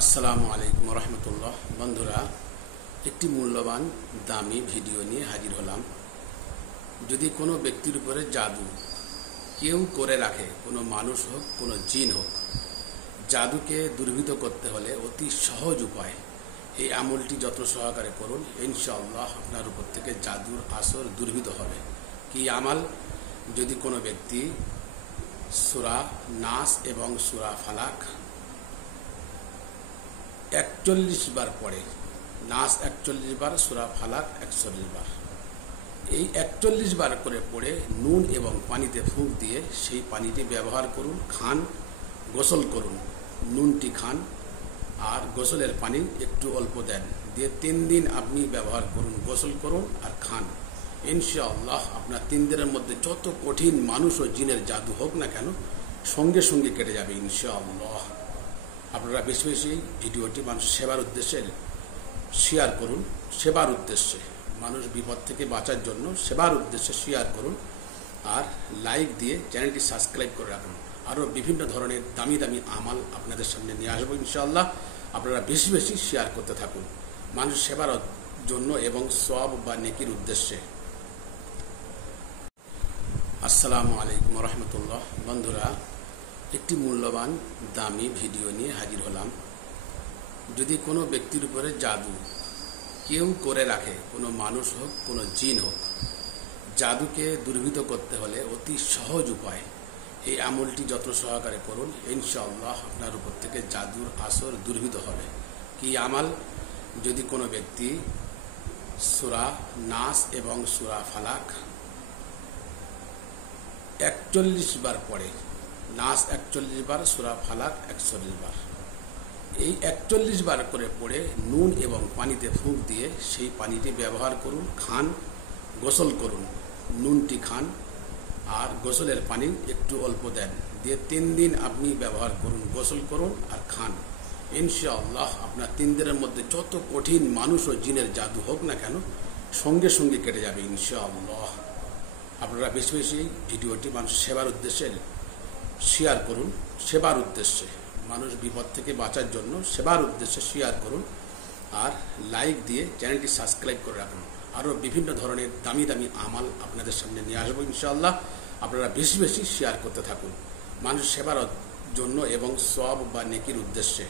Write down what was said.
আসসালামু আলাইকুম রহমতুল্লাহ। বন্ধুরা, একটি মূল্যবান দামি ভিডিও নিয়ে হাজির হলাম। যদি কোনো ব্যক্তির উপরে জাদু কেউ করে রাখে, কোনো মানুষ হোক, কোনো জিন হোক, জাদুকে দুর্বৃত্ত করতে হলে অতি সহজ উপায়, এই আমলটি যত্ন সহকারে করুন। ইনশাআল্লাহ আপনার উপর থেকে জাদুর আসর দুর্বৃত্ত হবে। কি আমাল? যদি কোনো ব্যক্তি সূরা নাস এবং সূরা ফালাক 41 বার পড়ে, নাস 41 বার, সূরা ফালাক 41 বার, এই 41 বার করে পড়ে নুন এবং পানিতে ফুঁক দিয়ে সেই পানিটি ব্যবহার করুন, খান, গোসল করুন। নুনটি খান আর গোসলের পানি একটু অল্প দেন, দিয়ে 3 দিন আপনি ব্যবহার করুন, গোসল করুন আর খান। ইনশাআল্লাহ আপনার 3 দিনের মধ্যে যত কঠিন মানুষ ও জিনের জাদু হোক না কেন, সঙ্গে সঙ্গে কেটে যাবে ইনশাআল্লাহ। আপনারা বেশি বেশি ভিডিওটি মানুষ সেবার উদ্দেশ্যে শেয়ার করুন। সেবার উদ্দেশ্যে, মানুষ বিপদ থেকে বাঁচার জন্য সেবার উদ্দেশ্যে শেয়ার করুন। আর লাইক দিয়ে চ্যানেলটি সাবস্ক্রাইব করে রাখুন। আরও বিভিন্ন ধরনের দামি দামি আমাল আপনাদের সামনে নিয়ে আসবো ইনশাআল্লাহ। আপনারা বেশি বেশি শেয়ার করতে থাকুন মানুষ সেবার জন্য এবং সওয়াব বা নেকির উদ্দেশ্যে। আসসালামু আলাইকুম রহমতুল্লাহ। বন্ধুরা, একটি মূল্যবান দামি ভিডিও নিয়ে হাজির হলাম। যদি কোনো ব্যক্তির উপরে জাদু কেউ করে রাখে, কোনো মানুষ হোক, কোনো জিন হোক, জাদুকে দুর্বৃত্ত করতে হলে অতি সহজ উপায়, এই আমলটি যত্ন সহকারে করুন। ইনশাআল্লাহ আপনার উপর থেকে জাদুর আসর দুর্বৃত্ত হবে। কি আমাল? যদি কোনো ব্যক্তি সূরা নাস এবং সূরা ফালাক 41 বার পড়ে, নাস 41 বার, সূরা ফালাক 41 বার, এই 41 বার করে পড়ে নুন এবং পানিতে ফুঁক দিয়ে সেই পানিটি ব্যবহার করুন, খান, গোসল করুন। নুনটি খান আর গোসলের পানি একটু অল্প দেন, দিয়ে 3 দিন আপনি ব্যবহার করুন, গোসল করুন আর খান। ইনশাআল্লাহ আপনার 3 দিনের মধ্যে যত কঠিন মানুষ ও জিনের জাদু হোক না কেন, সঙ্গে সঙ্গে কেটে যাবে ইনশাআল্লাহ। আপনারা বেশি বেশি ভিডিওটি মানুষ সেবার উদ্দেশ্যে শেয়ার করুন। সেবার উদ্দেশ্যে, মানুষ বিপদ থেকে বাঁচার জন্য সেবার উদ্দেশ্যে শেয়ার করুন। আর লাইক দিয়ে চ্যানেলটি সাবস্ক্রাইব করে রাখুন। আরও বিভিন্ন ধরনের দামি দামি আমাল আপনাদের সামনে নিয়ে আসবো ইনশাআল্লাহ। আপনারা বেশি বেশি শেয়ার করতে থাকুন মানুষ সেবার জন্য এবং সওয়াব বা নেকির উদ্দেশ্যে।